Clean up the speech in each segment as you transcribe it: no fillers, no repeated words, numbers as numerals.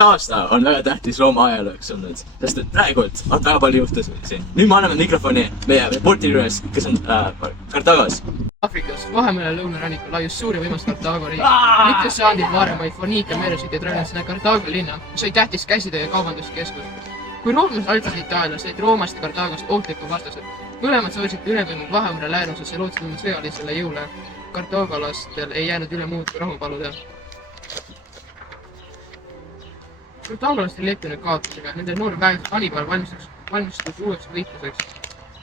aasta on väga tähtis Rooma ajalooks olnud, sest et praegult on väga palju juhtusi. Nüüd me anname mikrofoni meie reporteri juures, kes on Kartagos. Aafrikas, Vahemere lõunarannikul laius suur ja võimas Kartaago riik. Mitu sajandit varemaid Forniikia meresid rajanes sinna Kartaago linna, mis oli tähtis käsitöö ja kaubanduskeskus. Kui roomlased alitasid Itaalias, olid Roomast ja Kartaagost ohtlikud vastased. Mõlemad soovisid ülevõimud Vahemere läänuses ja lootsid oma sõjalisele jõule. Kartaagolastel ei jäänud üle muud kui rahu paluda. Kartaagolased ei leppinud kaotusega, nende noor väejuht Hannibal valmistus uueks võitluseks.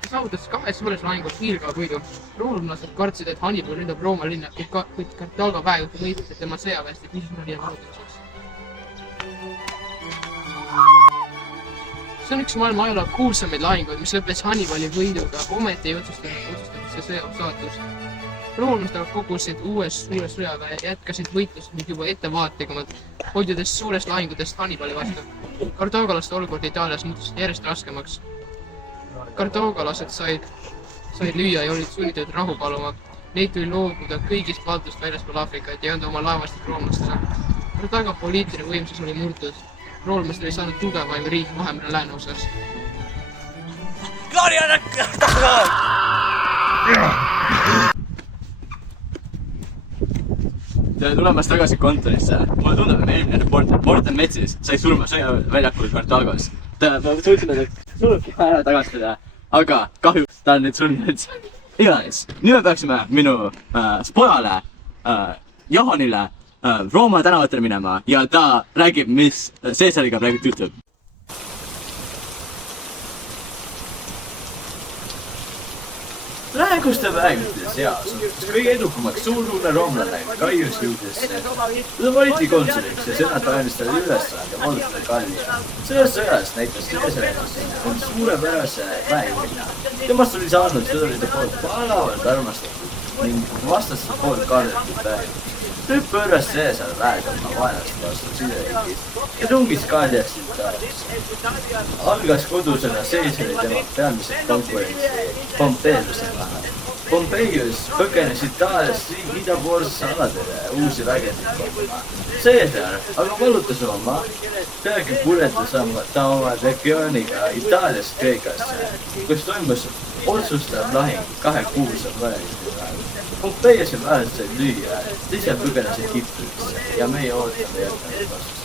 Ta saavutas 2 suures lahingus hiilgava võidu. Roomlased kartsid, et Hannibal ründab Rooma linna, kuid Kartaago väejuht võitles tema sõjaväest ja püsis Maria valutamiseks. See on üks maailma ajaloo kuulsamaid lahinguid, mis lõppes Hannibali võiduga, ometi ei otsustatud see sõja saatust. Roomlased kogusid uues suure sõjaväe ja jätkasid võitlust nüüd juba ettevaatlikumalt, hoidudes suurest lahingutest Hannibali vastu. Kartaagolaste olukord Itaalias muutus järjest raskemaks. Kartaagolased said lüüa ja olid sunnitud rahu paluma. Neid tuli loobuda kõigist valdust väljaspool Aafrikat ja anda oma laevastik roomlastele. Kartaago poliitiline võimsus oli murtud. Roomlased oli saanud tugevaim riik Vahemere lääneosas. Tere tulemast tagasi kontorisse. Mulle tundub, et meie eelmine reporter Morten Metsis sai surma sõjaväljakul Kartagos. Ma suutsin surnuki ära tagastada, aga kahjuks ta on nüüd surnud. Igatahes, nüüd me peaksime minu pojale Johanile Rooma tänavatele minema ja ta räägib, mis Caesariga praegu juhtub. Praeguste väegute seas on kõige edukamaks suurune roomlane Gaius Julius Caesar. Ta valiti konsuliks ja senat andis talle ülesande vallutada Gallia. Selles sõjas näitas Caesar end suurepärase väejuhina. Temast oli saanud sõdurite poolt palavalt armastatud ning vastaste poolt kardetud väejuht. Nüüd pööras Caesar väega oma vaenlast vastu sideriigist ja tungis Galliasse Itaaliasse. Algas kodusena Caesari tema peamiselt konkurentsi Pompeiusega. Pompeius põgenes Itaaliast riigi idapoolsesse aladele uusi vägesid kohtuma. Caesar aga vallutas oma maa, peagi purjetas ta oma legiooniga Itaaliast Kreekasse, kus toimus otsustav lahing 2 kuulsa mõeliste vahel. Pompeiuse väärad said lüüa, ise põgenesid Egiptusesse ja meie ootame järgmine vastust.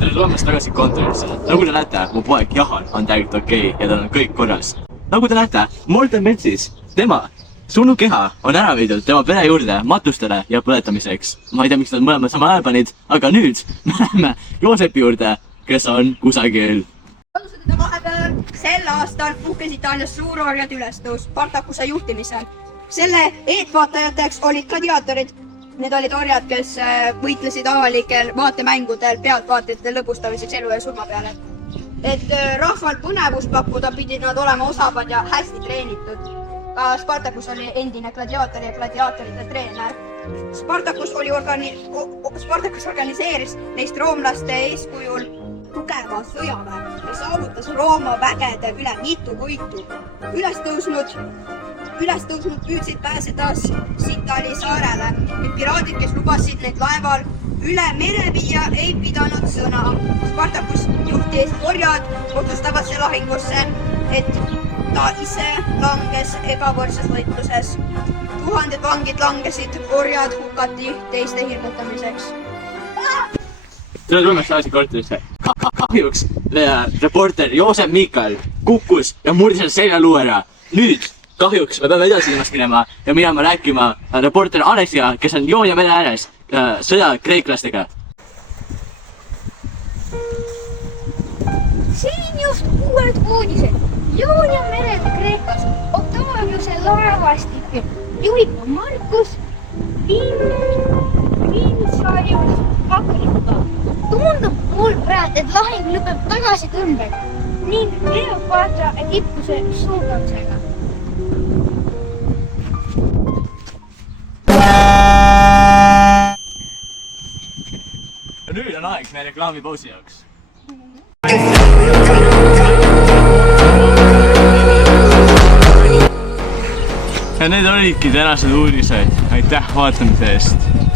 Tere tulemast tagasi kontorisse. Nagu te näete, mu poeg Jahan on täielikult okei ja tal on kõik korras. Nagu te näete, Morten Metsis, tema surnukeha on ära viidud tema pere juurde matustele ja põletamiseks. Ma ei tea, miks nad mõlemad sama ajal panid, aga nüüd me läheme Joosepi juurde, kes on kusagil. Kodusõdade vahepeal sel aastal puhkes Itaalias suurorjade ülestõus Spartakuse juhtimisel. Selle eetvaatajateks olid gladiaatorid. Need olid orjad, kes võitlesid avalikel vaatemängudel pealtvaatajate lõbustamiseks elu ja surma peale. Et rahval põnevust pakkuda pidid nad olema osavad ja hästi treenitud. Ka Spartakus oli endine gladiaator ja gladiaatorite treener. Spartakus organiseeris neist roomlaste eeskujul tugeva sõjaväe ja saavutas Rooma vägede üle mitu võitu. Ülestõusnud püüdsid pääseda Sitali saarele. Nüüd piraadid, kes lubasid neid laeval üle mere viia, ei pidanud sõna. Spartakus juhtis orjad otsustavasse lahingusse, et ta ise langes ebavõrdses võitluses. 1000 vangid langesid, orjad hukati teiste hirmutamiseks. Tere tulemast tagasi korterisse. Kahjuks reporter Joosep Miikal kukkus ja murdis seljaluu ära. Nüüd kahjuks me peame edasi ilmast minema ja minema rääkima reporter Anesiga, kes on Joonia mere ääres sõja kreeklastega. Siin just uued uudised. Joonia merel Kreekas Octaviuse laevastikul juhib Markus Vinsarius Agrippa. Tundub mul praegu, et lahing lõpeb tagasitõmbega ning Kleopatra Egiptuse suudamisega. Ja nüüd on aeg meie reklaamipausi jaoks. ja need olidki tänased uudised. Aitäh vaatamise eest!